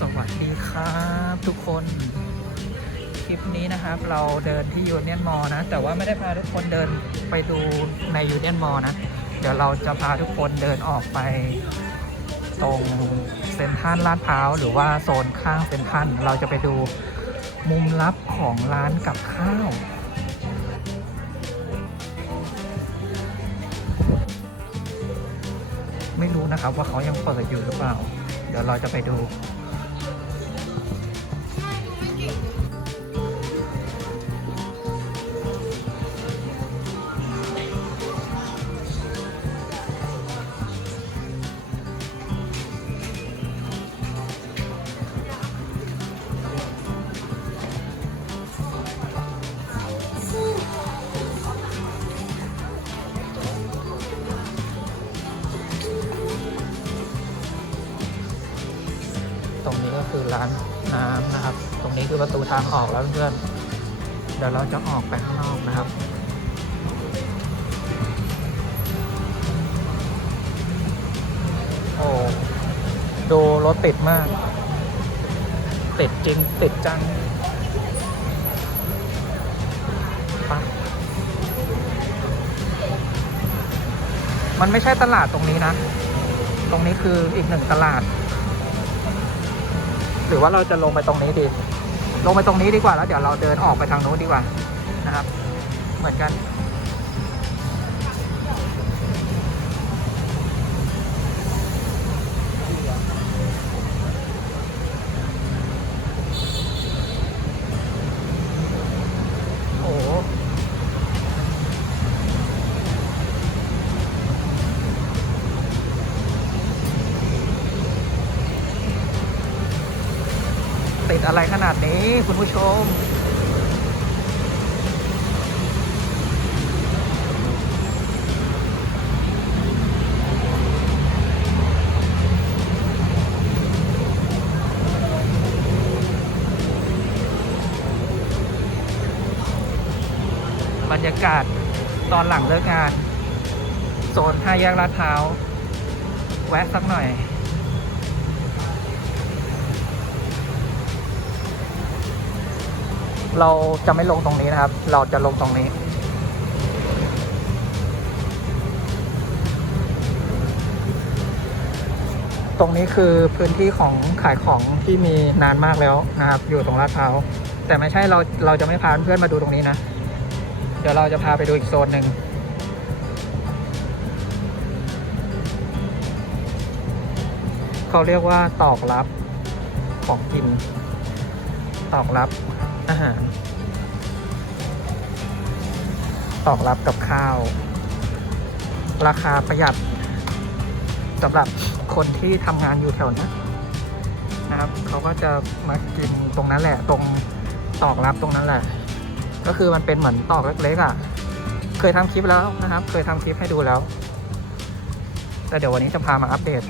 สวัสดีครับทุกคน คลิปนี้นะครับ เราเดินที่ยูเนียนมอนะ แต่ว่าไม่ได้พาทุกคนเดินไปดูในยูเนียนมอนะ เดี๋ยวเราจะพาทุกคนเดินออกไป ตรงเซ็นทรัลลาดพร้าวหรือว่าโซนข้างเซ็นทรัลเราจะไปดูมุมลับของร้านกับข้าวไม่รู้นะครับว่าเขายังเปิดอยู่หรือเปล่า เดี๋ยวเราจะไปดู ตรงนี้ก็คือร้านน้ำนะครับ ตรงนี้คือประตูทางออกแล้วเพื่อนเดี๋ยวเราจะออกไปข้างนอกนะครับโอ้ดูรถติดมาก ติดจริง ติดจังมันไม่ใช่ตลาดตรงนี้นะ ตรงนี้คืออีกหนึ่งตลาด หรือว่าเราจะลงไปตรงนี้ดี ลงไปตรงนี้ดีกว่าแล้วเดี๋ยวเราเดินออกไปทางนู้นดีกว่านะครับ เหมือนกัน ติดอะไรขนาดนี้คุณผู้ชม บรรยากาศตอนหลังเลิกงาน โซนห้าแยกลาดพร้าว แวะสักหน่อย เราจะไม่ลงตรงนี้นะครับ เราจะลงตรงนี้ ตรงนี้คือพื้นที่ของขายของที่มีนานมากแล้วนะครับ อยู่ตรงลาดพร้าวแต่ไม่ใช่เราเราจะไม่พาเพื่อนมาดูตรงนี้นะ เดี๋ยวเราจะพาไปดูอีกโซนหนึ่งเขาเรียกว่าตอกรับของกิน ตอกรับ อาหาร ตอกรับกับข้าว ราคาประหยัดสำหรับคนที่ทำงานอยู่แถวนั้นะครับ เขาก็จะมากินตรงนั้นแหละ ตรงตอกรับตรงนั้นแหละ ก็คือมันเป็นเหมือนตอกเล็กๆอะ เคยทำคลิปแล้วนะครับ เคยทำคลิปให้ดูแล้วแต่เดี๋ยววันนี้จะพามาอัปเดต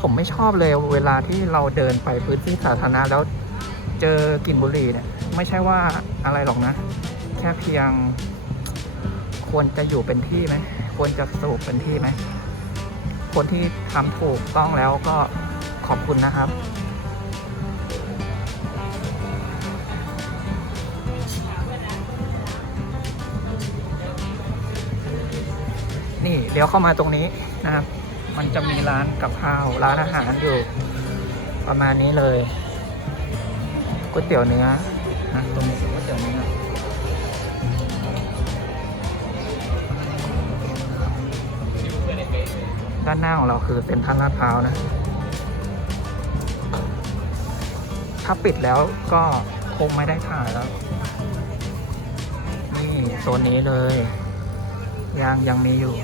ผมไม่ชอบเลยเวลาที่เราเดินไปพื้นที่สาธารณะแล้ว เจอกลิ่นบุหรี่เนี่ยไม่ใช่ว่าอะไรหรอกนะ แค่เพียง ควรจะอยู่เป็นที่ไหมควรจะสูบเป็นที่ไหมคนที่ทำถูกต้องแล้วก็ขอบคุณนะครับนี่เดี๋ยวเข้ามาตรงนี้นะครับ มันจะมีร้านกับข้าวร้านอาหารอยู่ประมาณนี้เลย ก๋วยเตี๋ยวเนื้อนะตรงนี้ก๋วยเตี๋ยวเนื้อด้านหน้าของเราคือเซ็นทรัลลาดพร้าวนะ ถ้าปิดแล้วก็คงไม่ได้ถ่ายแล้ว นี่โซนนี้เลย ยังยังมีอยู่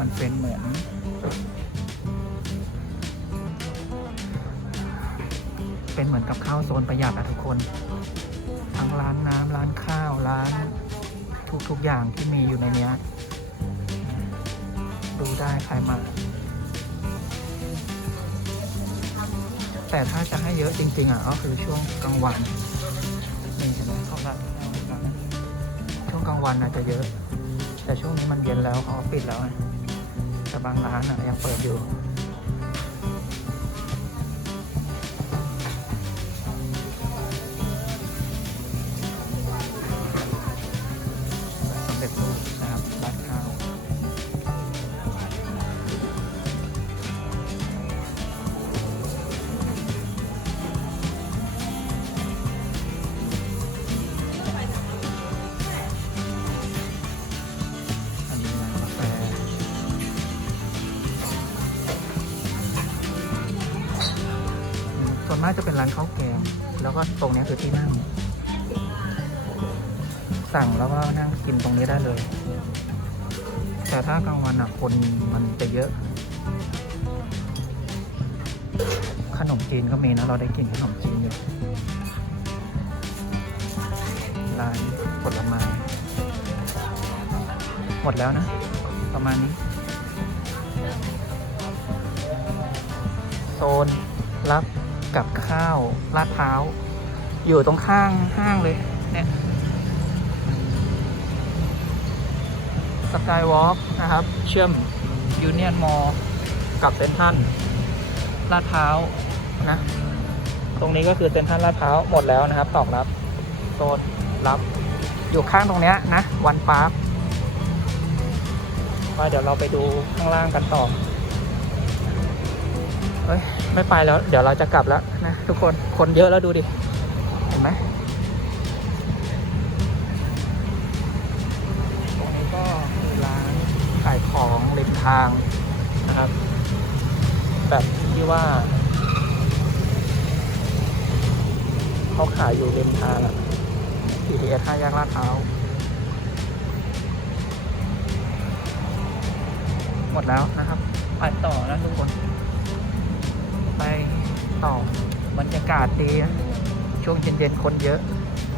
มันเป็นเหมือนเป็นเหมือนกับข้าวโซนประหยัดอะทุกคน ทั้งร้านน้ำร้านข้าวร้านทุกทุกๆอย่างที่มีอยู่ในนี้ดูได้ใครมา แต่ถ้าจะให้เยอะจริง ๆ อะ ก็คือช่วงกลางวันนี่เห็นไหมเขาละช่วงกลางวันอาจจะเยอะ แต่ช่วงนี้มันเย็นแล้วเขาปิดแล้วไง แต่บางร้านอะยังเปิดอยู่ วนมากจะเป็นร้านข้าวแกงแล้วก็ตรงนี้คือที่นั่ง สั่งแล้วก็นั่งกินตรงนี้ได้เลย แต่ถ้ากลางวันอะคนมันจะเยอะ ขนมจีนก็มีนะ เราได้กินขนมจีนอยู่ร้านผลไม้หมดแล้วนะ ประมาณนี้ โซนรับ กับข้าวลาดพร้าว อยู่ตรงข้างห้างเลยเนี่ยสกายวอล์กนะครับ เชื่อมยูเนียนมอลกับเซนทรันลาดพร้าวนะ ตรงนี้ก็คือเซนทรันลาดพร้าวหมดแล้วนะครับตอกรับโซนรับ อยู่ข้างตรงเนี้ยนะ วันปาร์คว่าเดี๋ยวเราไปดูข้างล่างกันต่อเฮ้ย ไม่ไปแล้ว เดี๋ยวเราจะกลับแล้วนะทุกคนคนเยอะแล้วดูดิ เห็นไหมตรงนี้ก็มีร้านขายของริมทางนะครับ แบบที่ว่าเขาขายอยู่ริมทางอะ BTS ห้าแยกลาดพร้าวหมดแล้วนะครับ ไปต่อนะทุกคน ไปต่อบรรยากาศดีช่วงเย็นๆคนเยอะ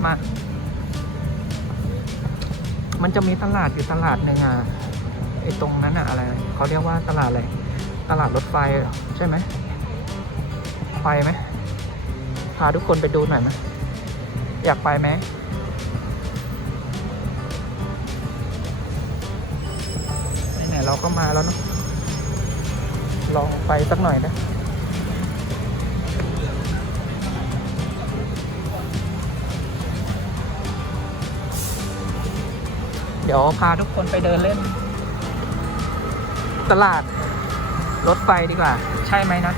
มาก มันจะมีตลาดอยู่ตลาดหนึ่งอะไอ้ตรงนั้นอะอะไรเขาเรียกว่าตลาดอะไรตลาดรถไฟใช่ไหมไปไหมพาทุกคนไปดูหน่อยไหมอยากไปไหมไหนๆเราก็มาแล้วเนาะลองไปสักหน่อยนะ ดี๋ยวพาทุกคนไปเดินเล่น ตลาด รถไฟดีกว่า ใช่ไหมนะ